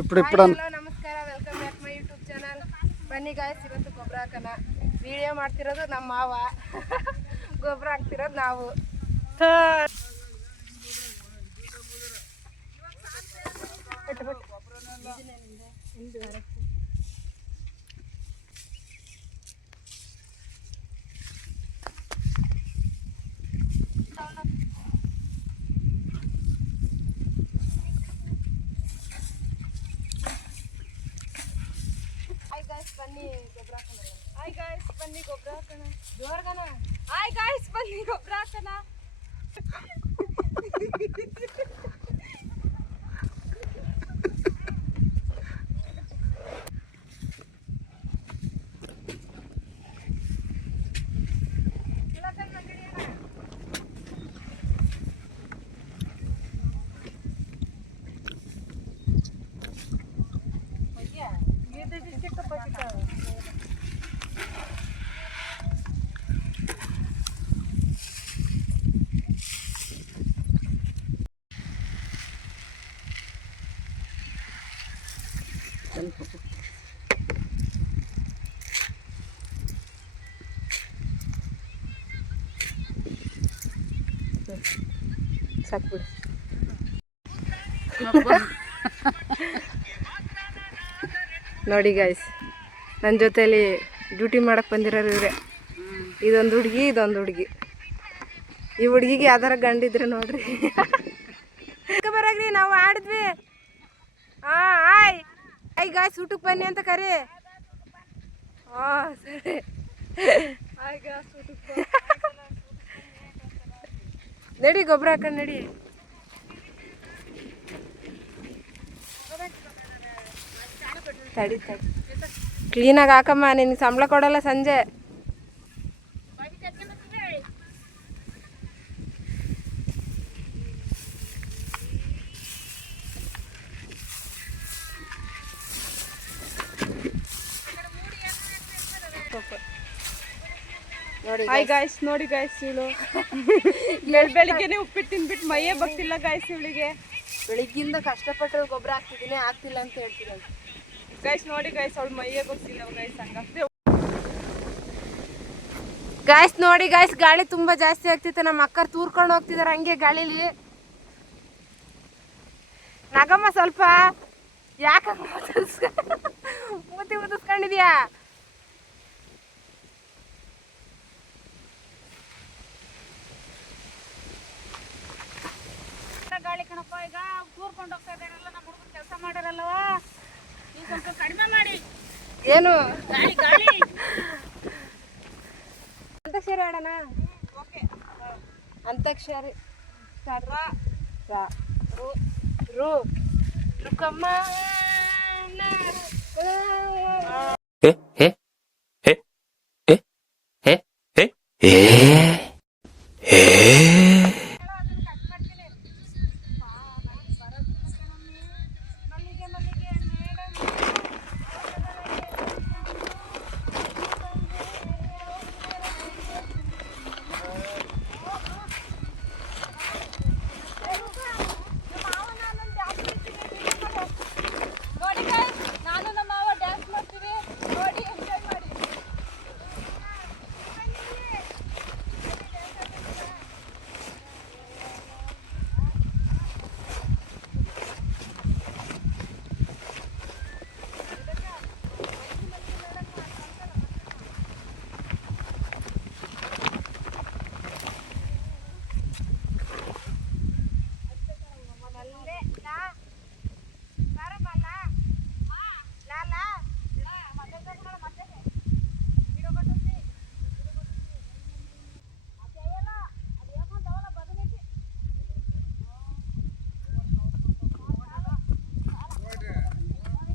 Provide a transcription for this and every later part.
ఇప్పుడు ನಮಸ್ಕಾರ, welcome back my YouTube channel. ಬನ್ನಿ ಗಾಯ್ಸ್, ಇವತ್ತು ಗೊಬ್ಬರ ಹಾಕೋಣ. ವಿಡಿಯೋ ಮಾಡ್ತಿರೋದು ನಮ್ಮ ಮಾವ, ಗೊಬ್ಬರ ಹಾಕ್ತಿರೋದು ನಾವು. ಬನ್ನಿ ಗೊಬ್ಬರ ಹಾಕೋಣ. ಹಾಯ್ ಗಾಯ್ಸ್, ಬನ್ನಿ ಗೊಬ್ಬರ ಹಾಕೋಣ. ಜೋರ್ಗನ ಹಾಯ್ ಗಾಯ್ಸ್, ಬನ್ನಿ ಗೊಬ್ಬರ ಹಾಕೋಣ. ಸಾಕ್ಬಿಡು. ನೋಡಿ ಗಾಯ್ಸ್, ನನ್ನ ಜೊತೆಲಿ ಡ್ಯೂಟಿ ಮಾಡಕ್ಕೆ ಬಂದಿರೋರು ಇವರೇ. ಇದೊಂದು ಹುಡುಗಿ, ಇದೊಂದು ಹುಡುಗಿ. ಈ ಹುಡುಗಿಗೆ ಯಾವ್ದಾರ ಗಂಡಿದ್ರೆ ನೋಡ್ರಿ. ಬರಾಗ್ರಿ, ನಾವು ಆಡಿದ್ವಿ. ಹಾಂ ಆಯ್ ಆಯ್ ಗಾಯ್ಸ್, ಊಟಕ್ಕೆ ಬನ್ನಿ ಅಂತ ಕರಿ. ಹಾಂ ಸರಿ. ನಡಿ ಗೊಬ್ಬರ ಹಾಕೊಂಡು ನಡಿ. ತಡಿ ತಡಿ, ಕ್ಲೀನಾಗಿ ಹಾಕಮ್ಮ, ನಿನಗೆ ಸಂಬಳ ಕೊಡಲ್ಲ ಸಂಜೆ. ಹಾಯ್ ಗಾಯ್ಸ್, ನೋಡಿ ಗಾಯ್ಸ್, ಇವಳು ಬೆಳಿಗ್ಗೆನೆ ಉಪ್ಪಿಟ್ಟು ತಿಂದ್ಬಿಟ್ಟು ಮೈಯೇ ಬರ್ತಿಲ್ಲ ಗಾಯ್ಸ್ ಇವಳಿಗೆ. ಬೆಳಿಗ್ಗಿಂದ ಕಷ್ಟಪಟ್ಟರು ಗೊಬ್ಬರ ಹಾಕ್ತಿದ್ದೀನಿ, ಆಗ್ತಿಲ್ಲ ಅಂತ ಹೇಳ್ತಿರೋದು ಗೈಸ್. ನೋಡಿ ಗೈಸ್, ಅವಳು ಮೈಯೇ ಗೊತ್ತಿಲ್ಲ ಗೈಸ್. ಹಂಗಾಗ್ತದೆ ಗಾಯ್ಸ್. ನೋಡಿ ಗಾಯ್ಸ್, ಗಾಳಿ ತುಂಬಾ ಜಾಸ್ತಿ ಆಗ್ತಿತ್ತು. ನಮ್ಮ ಅಕ್ಕರು ತೂರ್ಕೊಂಡು ಹೋಗ್ತಿದಾರೆ ಹಂಗೆ ಗಾಳಿಲಿ. ನಗಮ್ಮ ಸ್ವಲ್ಪ ಯಾಕ ಮೂತಿ ಉದಿಸ್ಕೊಂಡಿದ್ಯಾ? ಗಾಳಿ ಕಣಪ್ಪ, ಈಗ ತೂರ್ಕೊಂಡು ಹೋಗ್ತಾ ಇದ್ದಾರಲ್ಲ ನಮ್ಮ ಹುಡುಗರು, ಕೆಲಸ ಮಾಡಿರಲ್ಲವ, ನೀವು ಸ್ವಲ್ಪ ಕಡಿಮೆ ಮಾಡಿ. ಏನು ಗಾಳಿ ಗಾಳಿ ಅಂತಾಕ್ಷರಿ ಆಡೋಣ? ಓಕೆ. ಅಂತಾಕ್ಷರಿ ರುಕಮ್ಮ.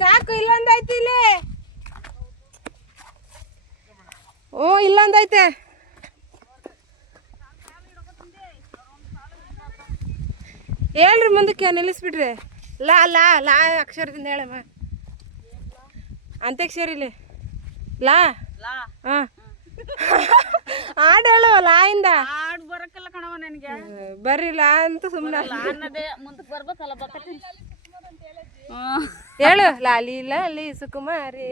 ಸಾಕು, ಇಲ್ಲೊಂದೈತಿ ಇಲ್ಲಿ. ಓ, ಇಲ್ಲೊಂದೈತೆ. ಹೇಳ್ರಿ ಮುಂದಕ್ಕೆ, ನಿಲ್ಲಿಸ್ಬಿಡ್ರಿ. ಲಾ ಲಾ ಲಾ ಅಕ್ಷರದಿಂದ ಹೇಳಮ್ಮ. ಅಂತ್ಯಾಕ್ಷರಿಲಿ ಲಾ ಲಾ ಹಾಂ ಹಾಡು ಹೇಳು ಲಾ ಇಂದ ಹಾಡ್ ಬರಕ್ಕಲ್ಲ ಕಣವ ನನಗೆ ಬರ್ರಿ ಲಾ ಅಂತ ಸುಮ್ಮನೆ ಅನ್ನದೇ ಮುಂದಕ್ಕೆ ಬರ್ಬೇಕಲ್ಲ ಬಕತ್ತೀನಿ ಹೇಳು ಲಾಲಿ ಲಾಲಿ ಸುಕುಮಾರಿ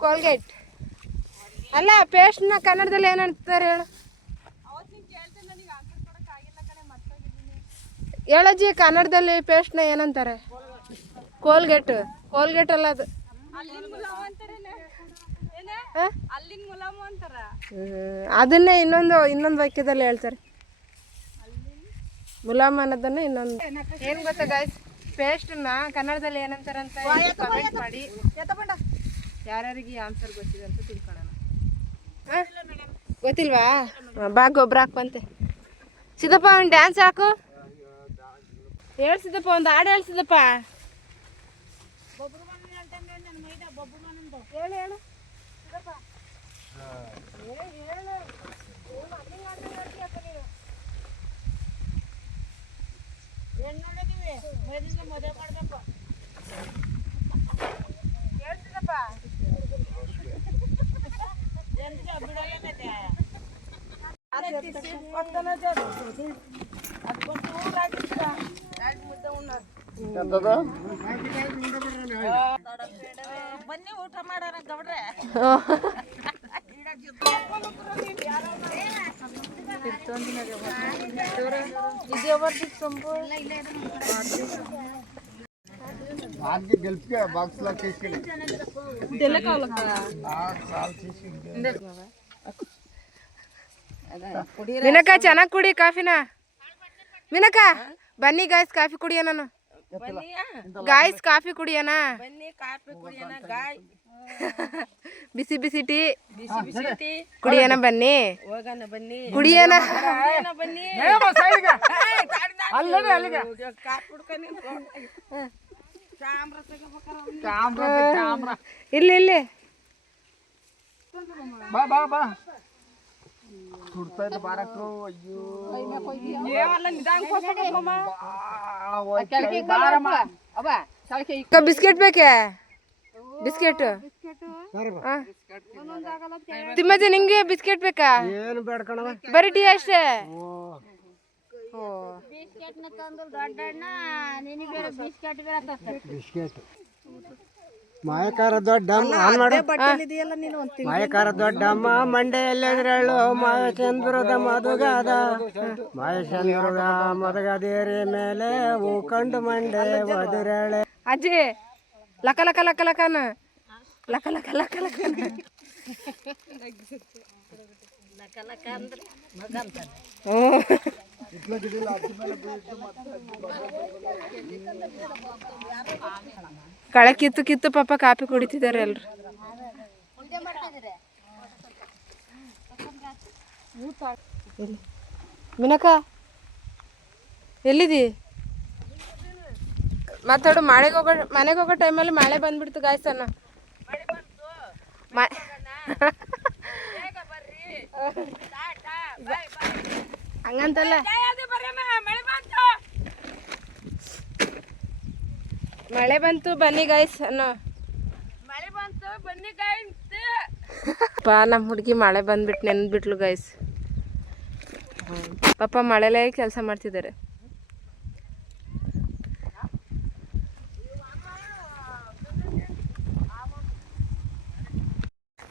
ಕೋಲ್ಗೇಟ್ ಅಲ್ಲ ಪೇಸ್ಟ್ನ ಕನ್ನಡದಲ್ಲಿ ಏನಂತಾರೆ ಹೇಳು ಹೇಳಜ್ಜಿ ಕನ್ನಡದಲ್ಲಿ ಪೇಸ್ಟ್ನ ಏನಂತಾರೆ ಕೋಲ್ಗೇಟ್ ಕೋಲ್ಗೇಟ್ ಅಲ್ಲ ಅದು ಅದನ್ನೇ ಇನ್ನೊಂದು ವಾಕ್ಯದಲ್ಲಿ ಹೇಳ್ತಾರೆ ಮುಲಾಮ್ ಅನ್ನೋದನ್ನ ಇನ್ನೊಂದು ಏನು ಗೊತ್ತಾ ಗಾಯ್ಸ್ ಪೇಸ್ಟ್ನ ಕನ್ನಡದಲ್ಲಿ ಏನಂತಾರೆ ಅಂತ ಕಮೆಂಟ್ ಮಾಡಿ ಯಾರ್ಯಾರಿಗೆ ಆನ್ಸರ್ ಗೊತ್ತಿದೆ ಅಂತ ತಿಳ್ಕೊಳ್ಳೋಣ ಗೊತ್ತಿಲ್ವಾ ಬಾ ಗೊಬ್ಬರ ಹಾಕಂತೆ ಸಿದ್ದಪ್ಪ ಒಂದು ಡ್ಯಾನ್ಸ್ ಹಾಕು ಹೇಳ್ಸಿದ್ದಪ್ಪ ಒಂದು ಹಾಡು ಹೇಳ್ಸಿದ್ದಪ್ಪ ಹೇಳು ಹೇಳು ಮದುವೆ ಮಾಡಬೇಕು ಹೇಳ್ತಿದ್ದಪ್ಪ ಬನ್ನಿ ಊಟ ಮಾಡೋಣ ಗೌಡ್ರೆ ವಿನಕ ಚೆನ್ನಾಗಿ ಕುಡಿ ಕಾಫಿನ ವಿನಕ ಬನ್ನಿ ಗಾಯ್ಸ್ ಕಾಫಿ ಕುಡಿಯ ನಾನು ಗಾಯ್ಸ್ ಕಾಫಿ ಕುಡಿಯೋಣ ಬಿಸಿ ಬಿಸಿ ಟೀ ಕುಡಿಯೋಣ ಬನ್ನಿ ಕುಡಿಯೋಣ ಇಲ್ಲಿ ಇಲ್ಲಿ ಬಿಸ್ಕೆಟ್ ಬೇಕೆ ಬಿಸ್ಕೆಟ್ ತಿಮ್ಮಜ್ಜ ನಿಂಗೆ ಬಿಸ್ಕೆಟ್ ಬೇಕಾ ಬರೀ ಟೀ ಅಷ್ಟೇ ಮಾಯಕಾರ ದೊಡ್ಡಮ್ಮ ಮಂಡೆಯಲ್ಲೆದ್ರಳು ಮಾಯಚಂದ್ರದ ಮದುಗಾದ ಮಾಯಚಂದ್ರದ ಮದುಗದೇರಿ ಮೇಲೆ ಹೂ ಕಂಡು ಮಂಡೆ ಒದಿರಳೆ ಅಜ್ಜಿ ಲಕ ಲಕ ಲಕ ಲಕನ ಲಕ ಲಕ ಲಕ ಲಕನ ಕಳೆ ಕಿತ್ತು ಕಿತ್ತು ಪಾಪ ಕಾಫಿ ಕುಡಿತಿದ್ದಾರೆ ಎಲ್ರು ಮಿನಕ ಎಲ್ಲಿದಿ ಮಾತಾಡು ಮನೆಗೆ ಹೋಗೋ ಟೈಮಲ್ಲಿ ಮಳೆ ಬಂದ್ಬಿಡ್ತು ಗಾಯ್ಸನ್ನ ಹಂಗಂತಲ್ಲ ಮಳೆ ಬಂತು ಬನ್ನಿ ಗಾಯ್ಸ್ ಅನ್ನೋ ಪಾ ನಮ್ಮ ಹುಡುಗಿ ಮಳೆ ಬಂದ್ಬಿಟ್ಟು ನೆನ್ಬಿಟ್ಲು ಗಾಯ್ಸ್ ಪಾಪ ಮಳೆಲೇ ಕೆಲಸ ಮಾಡ್ತಿದ್ದಾರೆ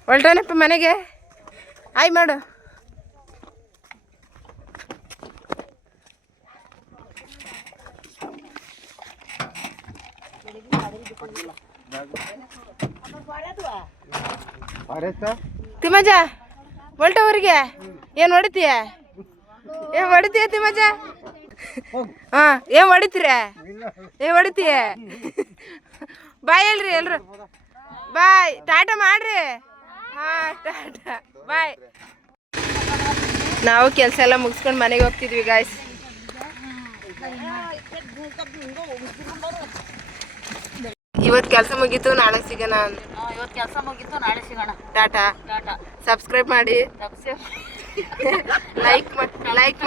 ಹೊಲ್ಟಾನಪ್ಪ ಮನೆಗೆ ಆಯ್ ಮಾಡು ತಿಮ್ಮಜ್ಜ ಹೊಲ್ಟವ್ರಿಗೆ ಏನು ಹೊಡಿತೀಯ ತಿಮ್ಮಜ್ಜ ಹಾ ಏನ್ ಹೊಡಿತೀರ ಹೊಡಿತೀಯ ಬಾಯ್ ಹೇಳ್ರಿ ಎಲ್ರು ಬಾಯ್ ಟಾಟಾ ಮಾಡ್ರಿ ಹಾ ಟಾಟಾ ಬಾಯ್ ನಾವು ಕೆಲಸ ಎಲ್ಲ ಮುಗಿಸ್ಕೊಂಡು ಮನೆಗೆ ಹೋಗ್ತಿದ್ವಿ ಗಾಯ್ಸ್ ಇವತ್ತು ಕೆಲಸ ಮುಗೀತು ನಾಳೆ ಸಿಗೋಣ ಇವತ್ತು ಕೆಲಸ ಮುಗೀತು ನಾಳೆ ಸಿಗೋಣ ಟಾಟಾ ಟಾಟಾ ಸಬ್ಸ್ಕ್ರೈಬ್ ಮಾಡಿ ಲೈಕ್ ಮಾಡಿ ಲೈಕ್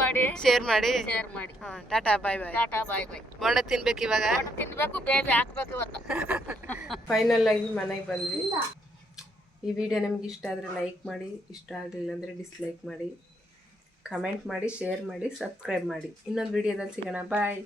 ಮಾಡಿ ಶೇರ್ ಮಾಡಿ ಶೇರ್ ಮಾಡಿ. ಹಾಂ ಟಾಟಾ ಬಾಯ್ ಬಾಯ್. ಟಾಟಾ ಬಾಯ್ ಬಾಯ್. ಬೋಂಡ ತಿನ್ಬೇಕು ಇವಾಗ. ತಿನ್ಬೇಕು, ಬೇಬಿ ಹಾಕ್ಬೇಕು ಇವತ್ತು. ಫೈನಲ್ ಆಗಿ ಮನೆಗೆ ಬಂದ್ವಿ. ಈ ವಿಡಿಯೋ ನಿಮ್ಗೆ ಇಷ್ಟ ಆದರೆ ಲೈಕ್ ಮಾಡಿ, ಇಷ್ಟ ಆಗಲಿಲ್ಲ ಅಂದರೆ ಡಿಸ್ಲೈಕ್ ಮಾಡಿ, ಕಮೆಂಟ್ ಮಾಡಿ, ಶೇರ್ ಮಾಡಿ, ಸಬ್ಸ್ಕ್ರೈಬ್ ಮಾಡಿ. ಇನ್ನೊಂದು ವಿಡಿಯೋದಲ್ಲಿ ಸಿಗೋಣ. ಬಾಯ್.